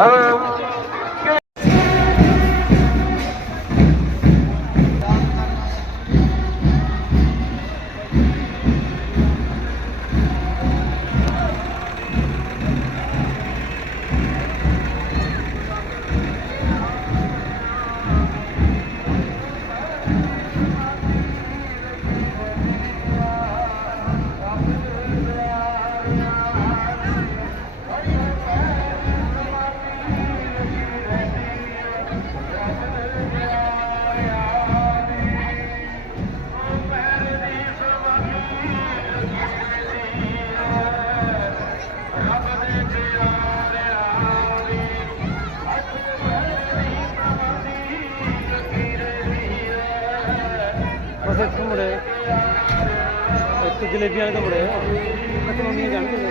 Um, ਇੱਕ ਜਲੇਬੀਆਂ ਵਾਲੇ ਤੋਂ ਮੁੜੇ ਕਲੋਨੀਆਂ ਜਾਣਗੇ ਮੈਂ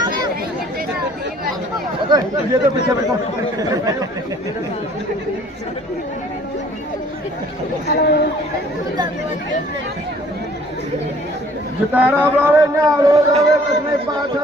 ये तो पीछे बैठो जतारा बुलावे ना लोग आवे कसने पाछा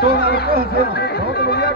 तो बहुत बढ़िया